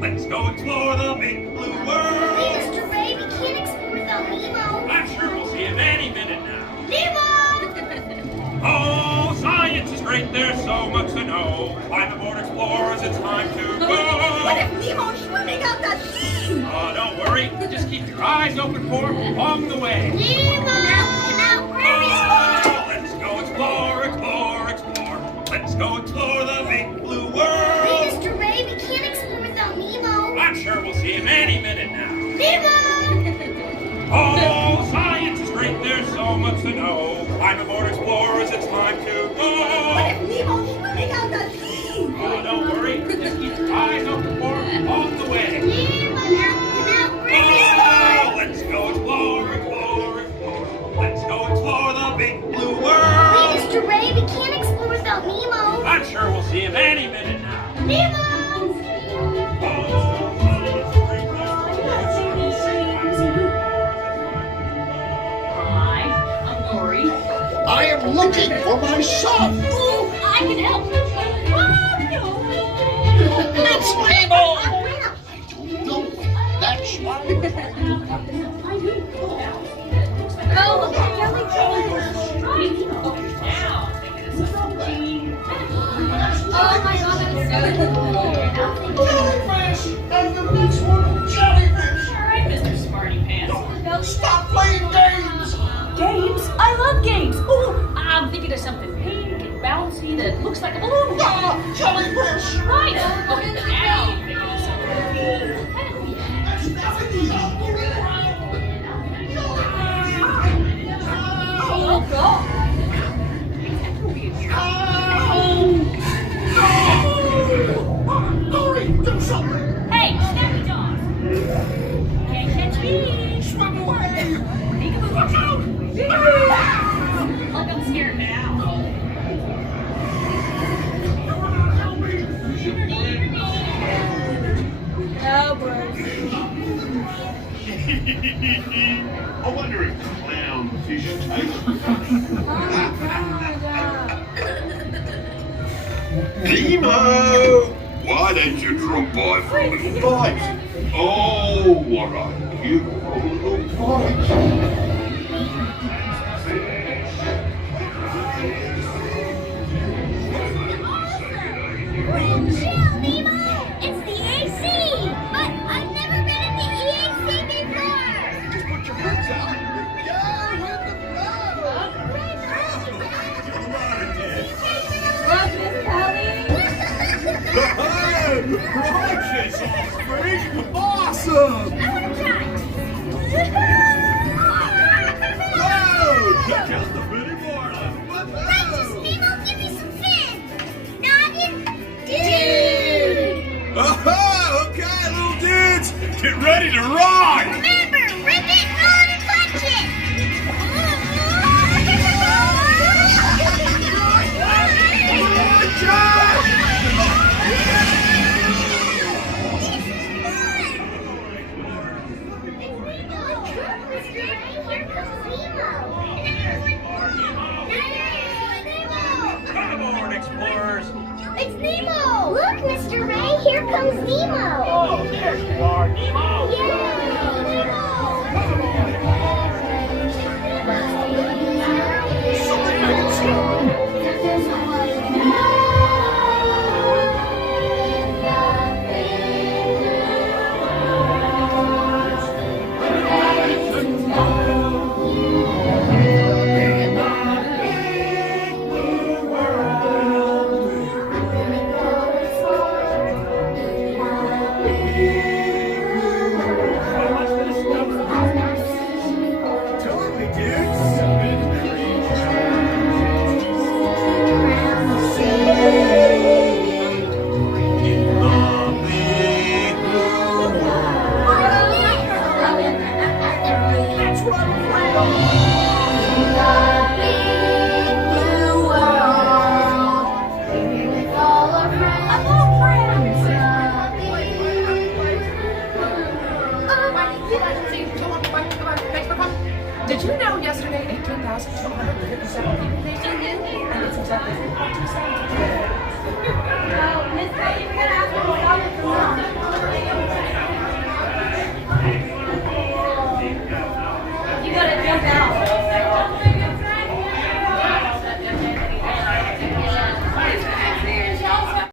Let's go explore the big blue world. Mr. Ray, we can't explore without Nemo. I'm sure we'll see him any minute now. Nemo! Oh, science is great, there's so much to know. Climb aboard, explorers, it's time to go. What if Nemo's swimming out the sea? Oh, don't worry, just keep your eyes open for him along the way. Nemo! Come out, Oh, let's go explore, explore, explore. Let's go explore the big blue world. Mr. Ray, we can't explore without Nemo. I'm sure we'll see him any minute now. Nemo! Oh, science is great, there's so much to know. Climb aboard, explorers, it's time to What go. if Nemo's swimming out the sea? Oh, don't worry, just keep your eyes open for him along the way. Nemo! Come out, Oh, let's go explore, explore, explore. Let's go explore the big blue world. Mr. Ray, we can't explore without Nemo. I'm sure we'll see him any minute now. Nemo! Oh, science is great, Hi, I'm Lori. I am looking for my son. Ooh, I can help. It's Nemo. I don't know. That's why. Oh, look at jellyfish. Oh my god, that's so cool. Jellyfish and the next one, jellyfish. Alright, Mr. Smarty Pants. Stop playing games. Games? I love games. Ooh, I'm thinking of something pink and bouncy that looks like a balloon. Ah, jellyfish. Right. Oh, now I'm thinking of something cool. That's nothing. Oh god. Lori, do something. Hey, snappy jaws. Can't catch me. Swim away. Peekaboo. Look out. Look, I'm scared now. No, bros. I wonder if clownfish taste. Nemo! Why don't you drop by for a little bite? Oh, what a beautiful little bite. Chill, Nemo! It's the AC! But I've never been in the EAC before! Just put your heads out and go with the Look, Miss Kelly. Breakfast offering! Awesome! I want to try! Whoa! Check out the pretty marlin! Precious Nemo, give me some fins! Noggin! Dude! Aha! Okay, little dudes! Get ready to rock! Remember, rip it on and clutch it! Come aboard, explorers. It's Nemo! Look, Mr. Ray, here comes Nemo! Oh, there you are, Nemo. Yay!